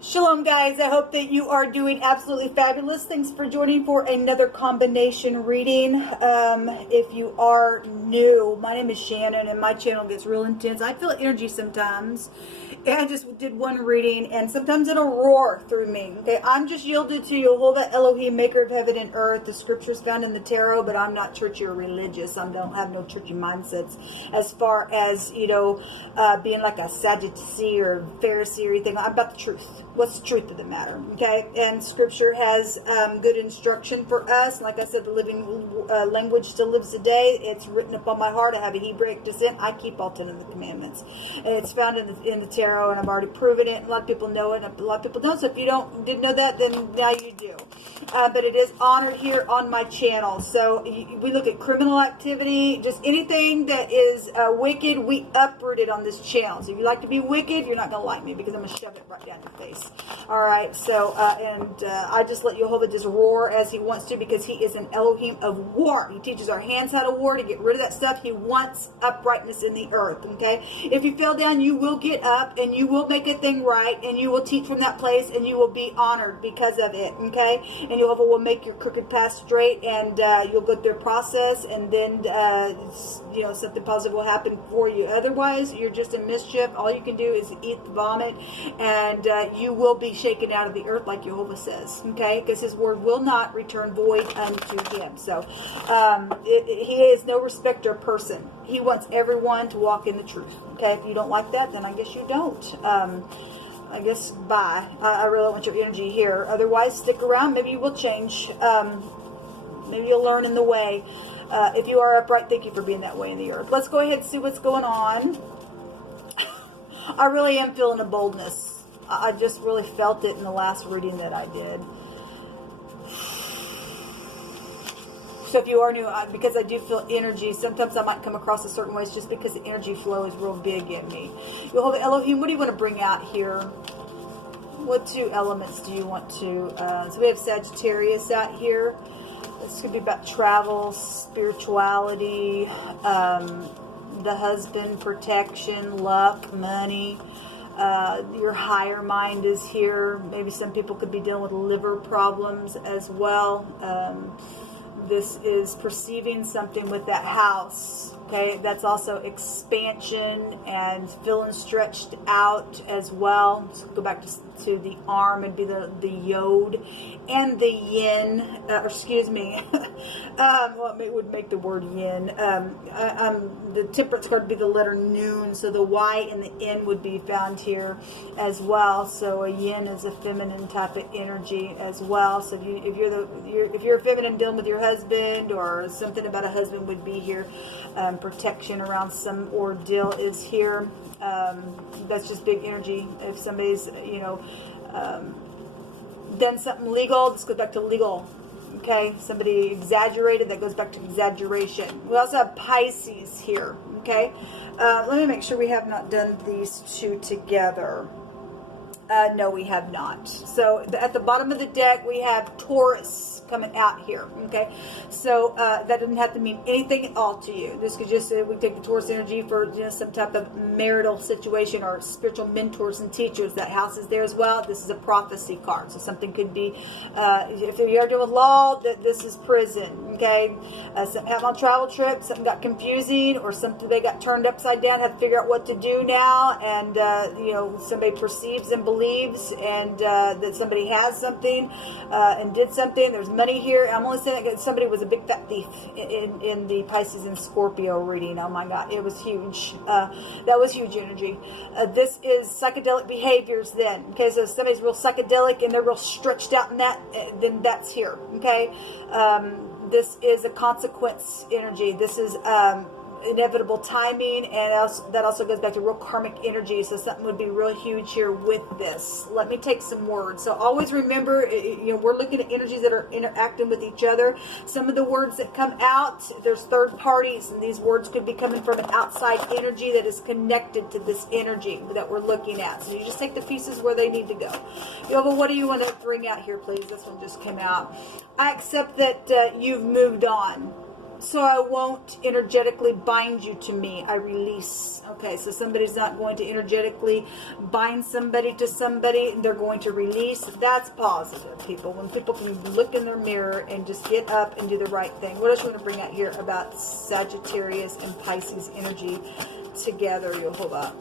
Shalom guys, I hope that you are doing absolutely fabulous. Thanks for joining for another combination reading. If you are new, my name is Shannon and my channel gets real intense. I feel energy sometimes. And I just did one reading and sometimes it'll roar through me. Okay, I'm just yielded to Jehovah Elohim, maker of heaven and earth. The scriptures found in the tarot, but I'm not churchy or religious. I don't have no churchy mindsets as far as, being like a Sagittarius or Pharisee or anything. I'm about the truth. What's the truth of the matter? Okay, and scripture has good instruction for us. Like I said, the living language still lives today. It's written upon my heart. I have a Hebraic descent. I keep all 10 of the commandments, and it's found in the tarot, and I've already proven it. A lot of people know it, and a lot of people don't. So if you didn't know that, then now you do. But it is honored here on my channel. So we look at criminal activity, just anything that is wicked, we uproot it on this channel. So if you like to be wicked, you're not going to like me because I'm going to shove it right down your face. All right, so I just let Jehovah just roar as he wants to, because he is an Elohim of war. He teaches our hands how to war, to get rid of that stuff. He wants uprightness in the earth. Okay, if you fell down, you will get up and you will make a thing right, and you will teach from that place, and you will be honored because of it. Okay, and Jehovah will make your crooked path straight, and you'll go through a process, and then something positive will happen for you. Otherwise, you're just in mischief. All you can do is eat the vomit, and you will be shaken out of the earth, like Jehovah says. Okay, because his word will not return void unto him. So he is no respecter of person. He wants everyone to walk in the truth. Okay, if you don't like that, then I guess you don't. I guess bye. I really want your energy here. Otherwise, stick around. Maybe you will change. Maybe you'll learn in the way. If you are upright, thank you for being that way in the earth. Let's go ahead and see what's going on. I really am feeling a boldness. I just really felt it in the last reading that I did. So if you are new, because I do feel energy, sometimes I might come across a certain ways just because the energy flow is real big in me. Jehovah Elohim, what do you want to bring out here? What two elements do you want to... so we have Sagittarius out here. This could be about travel, spirituality, the husband, protection, luck, money. Your higher mind is here. Maybe some people could be dealing with liver problems as well. This is perceiving something with that house. Okay, that's also expansion and feeling stretched out as well. So go back to the arm and be the yod and the yin. What would make the word yin? The temperance card would be the letter noon. So the Y and the N would be found here as well. So a yin is a feminine type of energy as well. So if you're a feminine dealing with your husband, or something about a husband would be here. Protection around some ordeal is here. That's just big energy. If somebody's done something legal, this goes back to legal. Okay, somebody exaggerated, that goes back to exaggeration. We also have Pisces here. Okay, let me make sure we have not done these two together. No, we have not. So at the bottom of the deck, we have Taurus coming out here. Okay, so that doesn't have to mean anything at all to you. This could just we take the Taurus energy for some type of marital situation or spiritual mentors and teachers. That house is there as well. This is a prophecy card, so something could be if you are dealing with law, that this is prison. Okay, something happened on a travel trip, something got confusing, or something they got turned upside down, have to figure out what to do now, and somebody perceives and believes, and that somebody has something and did something. There's money here. I'm only saying that somebody was a big fat thief in the Pisces and Scorpio reading. Oh my God, it was huge. That was huge energy. This is psychedelic behaviors then. Okay, so if somebody's real psychedelic and they're real stretched out in that, then that's here. Okay, this is a consequence energy. This is inevitable timing, and that also goes back to real karmic energy. So something would be real huge here with this. Let me take some words. So always remember, we're looking at energies that are interacting with each other. Some of the words that come out, there's third parties, and these words could be coming from an outside energy that is connected to this energy that we're looking at. So you just take the pieces where they need to go. Yoga, what do you want to bring out here, please? This one just came out. I accept that you've moved on. so I won't energetically bind you to me. I release. Okay, so somebody's not going to energetically bind somebody to somebody. They're going to release. That's positive, people. When people can look in their mirror and just get up and do the right thing. What else you want to bring out here about Sagittarius and Pisces energy together? You'll hold up.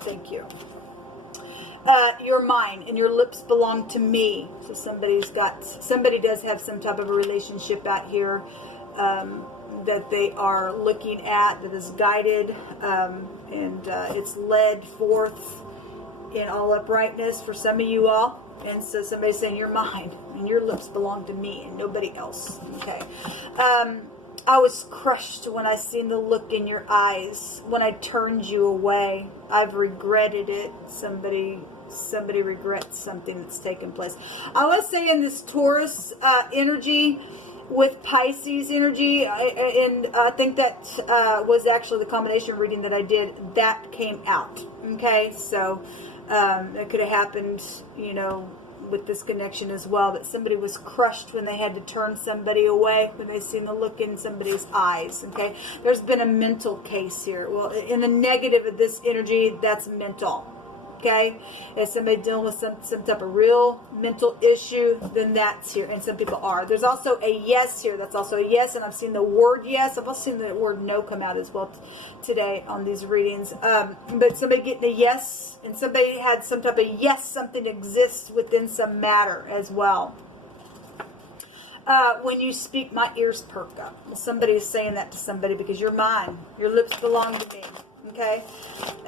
Thank you. You're mine and your lips belong to me. So somebody does have some type of a relationship out here that they are looking at, that is guided, and it's led forth in all uprightness for some of you all. And so somebody's saying, you're mine and your lips belong to me and nobody else. Okay. I was crushed when I seen the look in your eyes when I turned you away. I've regretted it. Somebody regrets something that's taken place. I was saying this Taurus energy with Pisces energy, and I think that was actually the combination reading that I did. That came out. Okay, so it could have happened, you know, with this connection as well, that somebody was crushed when they had to turn somebody away, when they seen the look in somebody's eyes. Okay, there's been a mental case here. Well, in the negative of this energy, that's mental. Okay, if somebody dealing with some type of real mental issue, then that's here, and some people are. There's also a yes here. That's also a yes, and I've seen the word yes. I've also seen the word no come out as well today on these readings. But somebody getting a yes, and somebody had some type of yes, something exists within some matter as well. When you speak, my ears perk up. Well, somebody is saying that to somebody because you're mine. Your lips belong to me. Okay,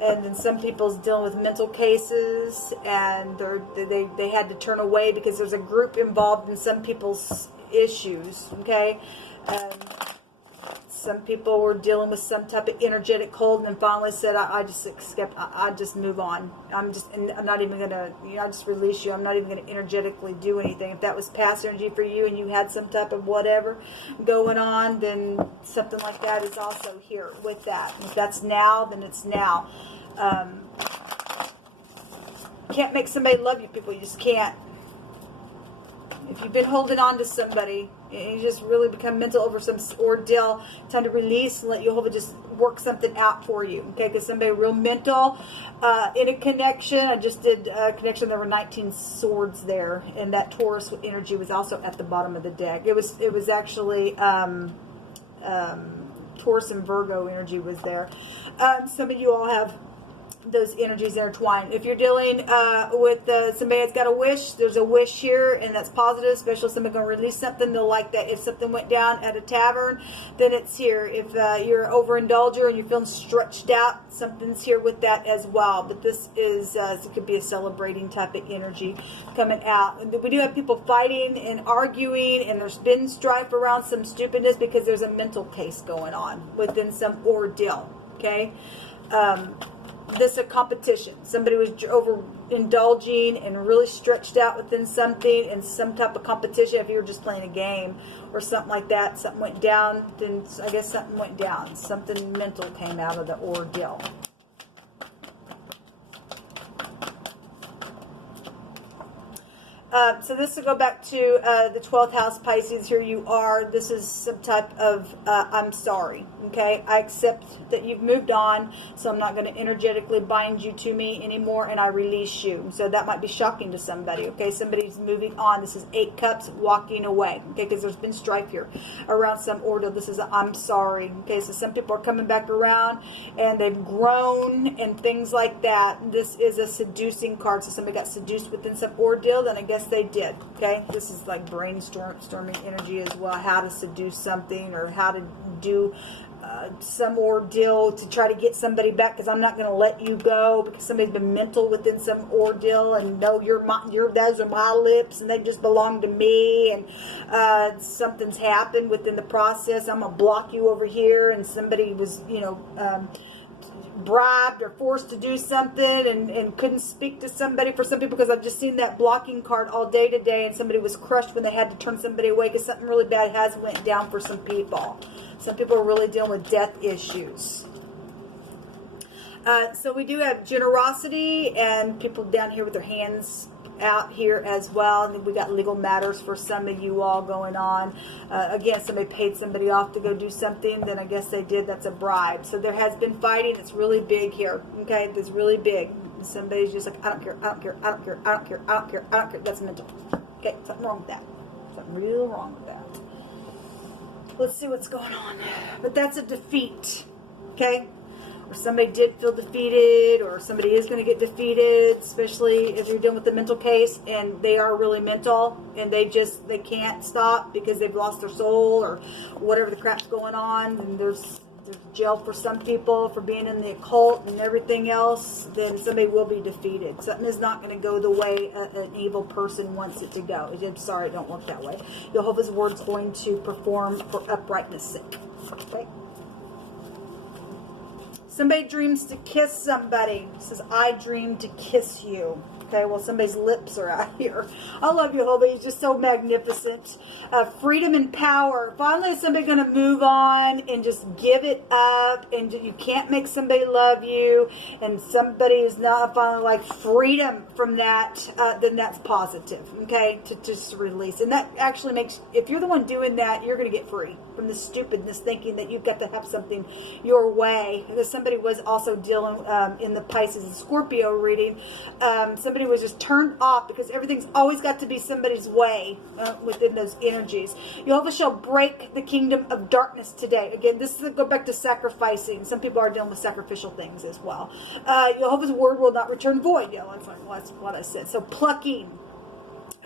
and then some people's dealing with mental cases, and they had to turn away because there's a group involved in some people's issues. Okay, some people were dealing with some type of energetic hold, and then finally said, I just accept. I just move on. I'm not even gonna. You know, I just release you. I'm not even gonna energetically do anything. If that was past energy for you, and you had some type of whatever going on, then something like that is also here with that. If that's now, then it's now. Can't make somebody love you, people. You just can't. If you've been holding on to somebody and you just really become mental over some ordeal, time to release and let Jehovah just work something out for you. Okay, because somebody real mental in a connection. I just did a connection. There were 19 swords there, and that Taurus energy was also at the bottom of the deck. It was actually Taurus and Virgo energy was there. Some of you all have those energies intertwined. If you're dealing with somebody that's got a wish, there's a wish here, and that's positive, especially if somebody's going to release something, they'll like that. If something went down at a tavern, then it's here. If you're overindulger and you're feeling stretched out, something's here with that as well. But this is, it could be a celebrating type of energy coming out. And we do have people fighting and arguing, and there's been strife around some stupidness because there's a mental case going on within some ordeal. Okay? This is a competition. Somebody was overindulging and really stretched out within something, and some type of competition. If you were just playing a game or something like that, something went down, then I guess something went down. Something mental came out of the ordeal. So this will go back to the 12th house, Pisces. Here you are. This is some type of, I'm sorry. Okay, I accept that you've moved on, so I'm not going to energetically bind you to me anymore, and I release you. So that might be shocking to somebody. Okay, somebody's moving on. This is 8 cups, walking away. Okay, because there's been strife here around some ordeal. This is a, I'm sorry. Okay, so some people are coming back around, and they've grown and things like that. This is a seducing card. So somebody got seduced within some ordeal, then I guess they did. Okay, this is like brainstorming energy as well. How to seduce something, or how to do some ordeal to try to get somebody back, because I'm not going to let you go because somebody's been mental within some ordeal, and no, those are my lips and they just belong to me, and something's happened within the process. I'm going to block you over here, and somebody was, you know, bribed or forced to do something and couldn't speak to somebody. For some people, because I've just seen that blocking card all day today, and somebody was crushed when they had to turn somebody away because something really bad has went down for some people. Some people are really dealing with death issues. So we do have generosity and people down here with their hands out here as well. And we got legal matters for some of you all going on. Again, somebody paid somebody off to go do something, then I guess they did. That's a bribe. So there has been fighting. It's really big here. Okay, it's really big. Somebody's just like, I don't care, I don't care, I don't care, I don't care, I don't care, I don't care. That's mental. Okay, something wrong with that. Something real wrong with that. Let's see what's going on. But that's a defeat. Okay? Or somebody did feel defeated, or somebody is going to get defeated, especially if you're dealing with the mental case and they are really mental and they can't stop because they've lost their soul or whatever the crap's going on. And there's jail for some people for being in the occult and everything else. Then somebody will be defeated. Something is not going to go the way an evil person wants it to go. I'm sorry, it don't work that way. Jehovah's Word's going to perform for uprightness sake. Okay? Somebody dreams to kiss somebody. It says, I dream to kiss you. Okay, well, somebody's lips are out here. I love Jehovah. He's just so magnificent. Freedom and power. Finally, is somebody going to move on and just give it up? And you can't make somebody love you. And somebody is not finally like freedom from that. Then that's positive. Okay, to just release. And that actually makes, if you're the one doing that, you're going to get free from the stupidness, thinking that you've got to have something your way. Because somebody was also dealing in the Pisces and Scorpio reading. Somebody was just turned off because everything's always got to be somebody's way within those energies. Jehovah shall break the kingdom of darkness today. Again, this is go back to sacrificing. Some people are dealing with sacrificial things as well. Jehovah's word will not return void. Yeah, that's what I said. So plucking.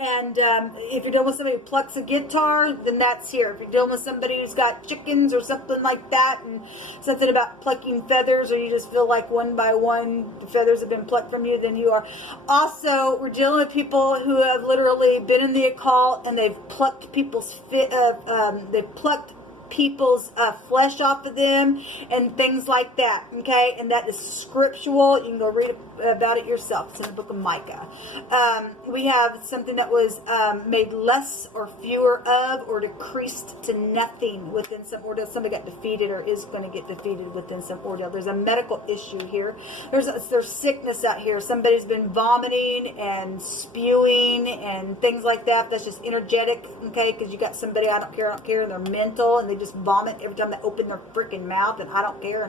And if you're dealing with somebody who plucks a guitar, then that's here. If you're dealing with somebody who's got chickens or something like that, and something about plucking feathers, or you just feel like one by one the feathers have been plucked from you, then you are. Also, we're dealing with people who have literally been in the occult and they've plucked people's flesh off of them and things like that. Okay, and that is scriptural. You can go read about it yourself. It's in the book of Micah. We have something that was made less or fewer of, or decreased to nothing within some ordeal. Somebody got defeated or is going to get defeated within some ordeal. There's a medical issue here. There's sickness out here. Somebody's been vomiting and spewing and things like that. That's just energetic. Okay, because you got somebody, I don't care, and they're mental, and they just vomit every time they open their freaking mouth, and I don't care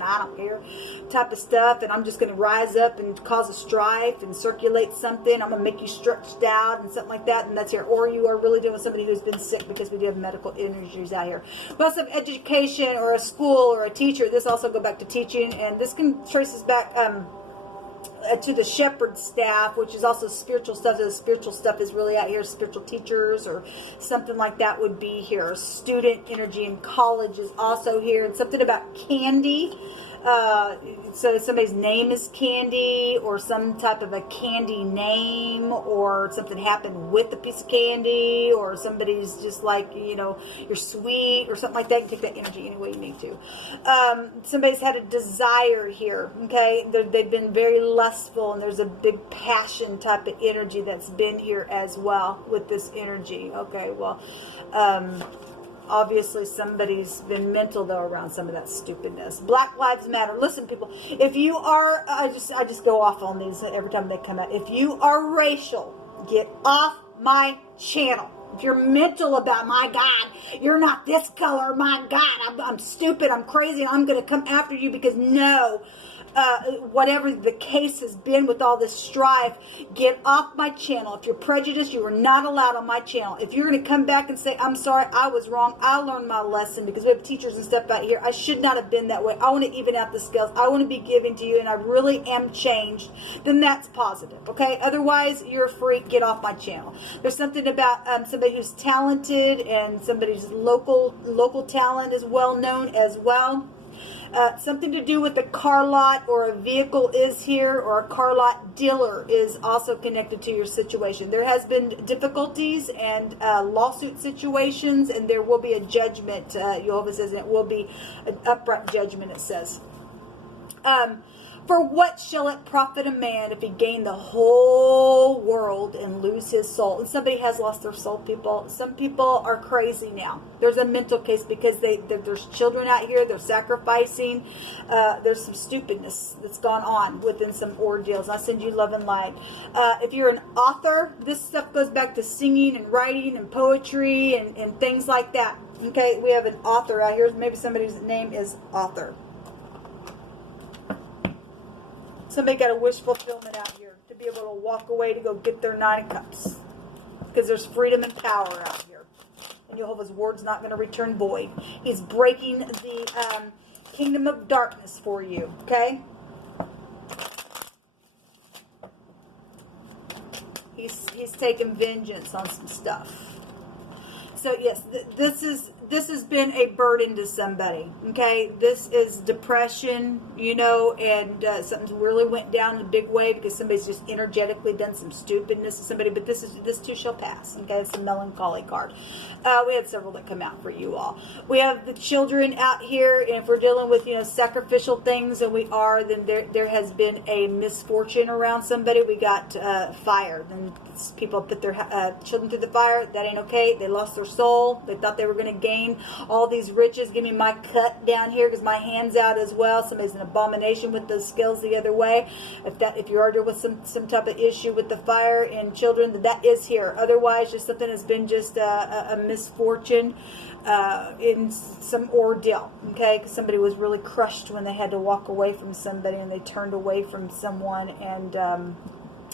type of stuff. And I'm just going to rise up and cause a strife and circulate something. I'm going to make you stretched out and something like that, and that's here. Or you are really dealing with somebody who's been sick, because we do have medical energies out here. We also have education, or a school, or a teacher. This also go back to teaching, and this can trace us back to the shepherd staff, which is also spiritual stuff. So the spiritual stuff is really out here. Spiritual teachers or something like that would be here. Student energy in college is also here. And something about candy. So somebody's name is Candy, or some type of a candy name, or something happened with a piece of candy, or somebody's just like, you're sweet or something like that. You can take that energy any way you need to. Somebody's had a desire here. Okay, they've been very lustful, and there's a big passion type of energy that's been here as well with this energy. Okay, well, obviously somebody's been mental though around some of that stupidness. Black Lives Matter. Listen, people, if you are, I just go off on these every time they come out. If you are racial, get off my channel. If you're mental about, my God, you're not this color, my God, I'm stupid, I'm crazy, and I'm going to come after you, because no, whatever the case has been with all this strife, get off my channel. If you're prejudiced, you are not allowed on my channel. If you're going to come back and say, I'm sorry, I was wrong, I learned my lesson, because we have teachers and stuff out here, I should not have been that way, I want to even out the scales, I want to be giving to you, and I really am changed, then that's positive. Okay, otherwise you're free, get off my channel. There's something about somebody who's talented, and somebody's local talent is well known as well. Something to do with a car lot or a vehicle is here, or a car lot dealer is also connected to your situation. There has been difficulties and lawsuit situations, and there will be a judgment. Jehovah says it will be an upright judgment, it says. For what shall it profit a man if he gain the whole world and lose his soul? And somebody has lost their soul, people. Some people are crazy now. There's a mental case because there's children out here. They're sacrificing. There's some stupidness that's gone on within some ordeals. I send you love and light. If you're an author, this stuff goes back to singing and writing and poetry and things like that. Okay, we have an author out here. Maybe somebody's name is author. Somebody got a wish fulfillment out here to be able to walk away to go get their 9 of Cups. Because there's freedom and power out here. And Jehovah's word's not going to return void. He's breaking the kingdom of darkness for you. Okay? He's taking vengeance on some stuff. So yes, this has been a burden to somebody. Okay, this is depression, you know, and something really went down in a big way because somebody's just energetically done some stupidness to somebody. But this too shall pass. Okay, it's a melancholy card. We had several that come out for you all. We have the children out here, and if we're dealing with, you know, sacrificial things, and we are, then there has been a misfortune around somebody. We got fire. Then people put their children through the fire. That ain't okay. They lost their soul. They thought they were going to gain all these riches. Give me my cut down here because my hand's out as well. Somebody's an abomination with those skills the other way. If you're already with some type of issue with the fire and children, that is here. Otherwise, just something has been just a misfortune in some ordeal. Okay, because somebody was really crushed when they had to walk away from somebody and they turned away from someone and.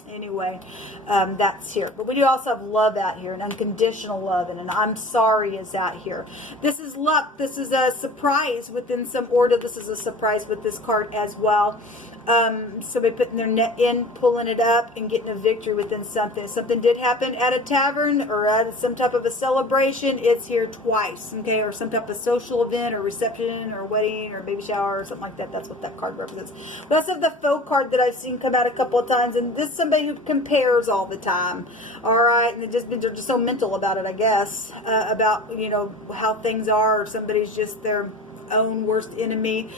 Anyway, that's here. But we do also have love out here, and unconditional love, and an I'm sorry is out here. This is luck. This is a surprise within some order. This is a surprise with this card as well. Somebody putting their net in, pulling it up, and getting a victory within something. If something did happen at a tavern or at some type of a celebration, it's here twice, okay? Or some type of social event or reception or wedding or baby shower or something like that. That's what that card represents. We also have the faux card that I've seen come out a couple of times, and this is somebody who compares all the time, all right? And they're just so mental about it, I guess, about, you know, how things are, or somebody's just their own worst enemy,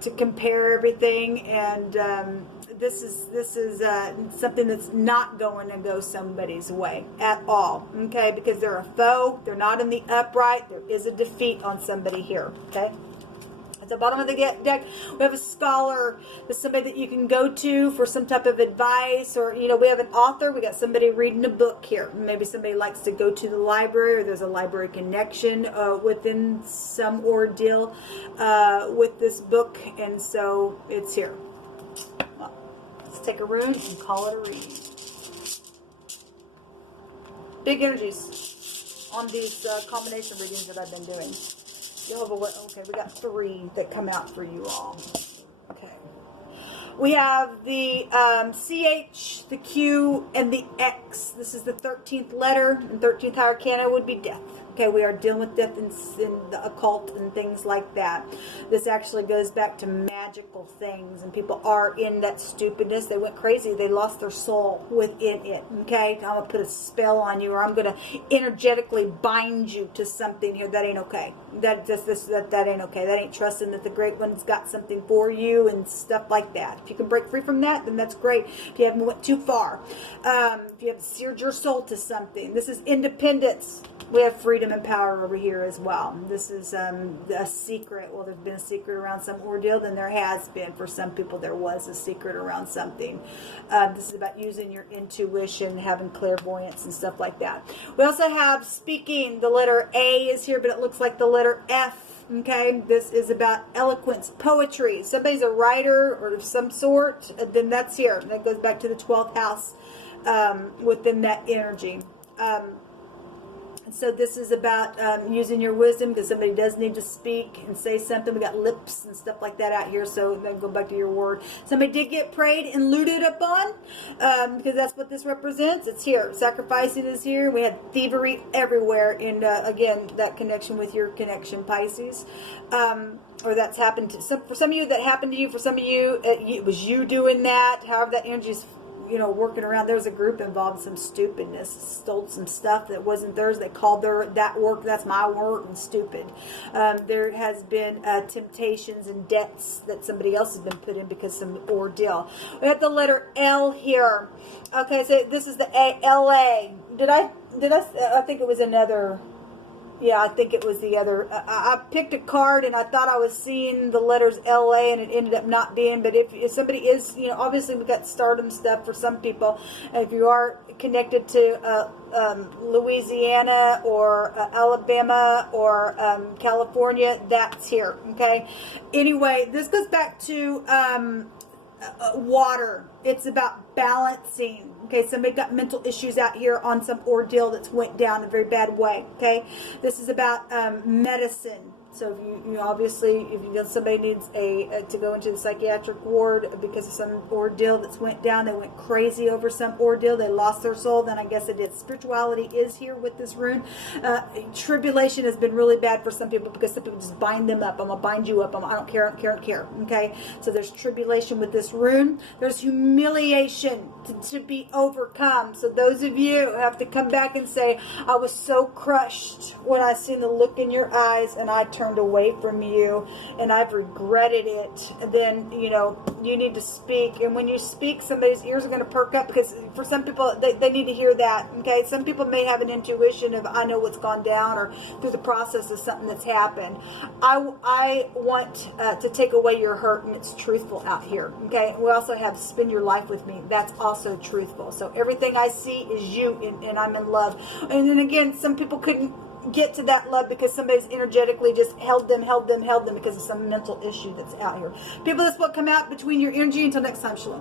to compare everything, and this is something that's not going to go somebody's way at all, okay? Because they're a foe, they're not in the upright, there is a defeat on somebody here, okay? At the bottom of the deck, we have a scholar. There's somebody that you can go to for some type of advice, or, you know, we have an author. We got somebody reading a book here. Maybe somebody likes to go to the library, or there's a library connection within some ordeal with this book, and so it's here. Well, let's take a rune and call it a reading. Big energies on these combination readings that I've been doing. Okay, we got 3 that come out for you all. Okay. We have the CH, the Q, and the X. This is the 13th letter, and 13th arcana would be death. Okay, we are dealing with death in the occult and things like that. This actually goes back to magical things, and people are in that stupidness. They went crazy. They lost their soul within it. Okay, I'm going to put a spell on you, or I'm going to energetically bind you to something here. That ain't okay. That ain't okay. That ain't trusting that the Great One's got something for you and stuff like that. If you can break free from that, then that's great. If you haven't went too far, if you haven't seared your soul to something, this is independence. We have freedom and power over here as well. This is a secret. Well, there's been a secret around some ordeal. Then there has been, for some people, there was a secret around something. This is about using your intuition, having clairvoyance and stuff like that. We also have speaking. The letter A is here, but it looks like the letter F. Okay, this is about eloquence, poetry. Somebody's a writer or of some sort, then that's here. That goes back to the 12th house within that energy. So this is about using your wisdom, because somebody does need to speak and say something. We got lips and stuff like that out here, so then go back to your word. Somebody did get prayed and looted upon, because that's what this represents. It's here. Sacrificing is here. We had thievery everywhere, and again, that connection with your connection, Pisces. Or that's happened to for some of you, that happened to you. For some of you, it was you doing that. However, that energy is, working around. There was a group involved in some stupidness, stole some stuff that wasn't theirs. They called that work, that's my work, and stupid. There has been temptations and debts that somebody else has been put in because of some ordeal. We have the letter L here. Okay, so this is the A-L-A. I think it was another. Yeah, I think it was the other. I picked a card and I thought I was seeing the letters LA and it ended up not being. But if somebody is, obviously we got stardom stuff for some people. If you are connected to Louisiana or Alabama or California, that's here. Okay. Anyway, this goes back to water. It's about balancing. Okay, somebody got mental issues out here on some ordeal that's went down in a very bad way. Okay, this is about medicine. So if you obviously, if somebody needs to go into the psychiatric ward because of some ordeal that's went down, they went crazy over some ordeal, they lost their soul, then I guess it is. Spirituality is here with this rune. Tribulation has been really bad for some people because some people just bind them up. I'm going to bind you up. I don't care. Okay, so there's tribulation with this rune. There's humiliation to be overcome. So those of you who have to come back and say, I was so crushed when I seen the look in your eyes and I turned away from you and I've regretted it, then you need to speak. And when you speak, somebody's ears are going to perk up, because for some people they need to hear that. Okay, some people may have an intuition of, I know what's gone down, or through the process of something that's happened. I want to take away your hurt, and it's truthful out here. Okay, we also have spend your life with me. That's also truthful. So everything I see is you, and I'm in love. And then again, some people couldn't get to that love because somebody's energetically just held them because of some mental issue that's out here. People, this will come out between your energy. Until next time, shalom.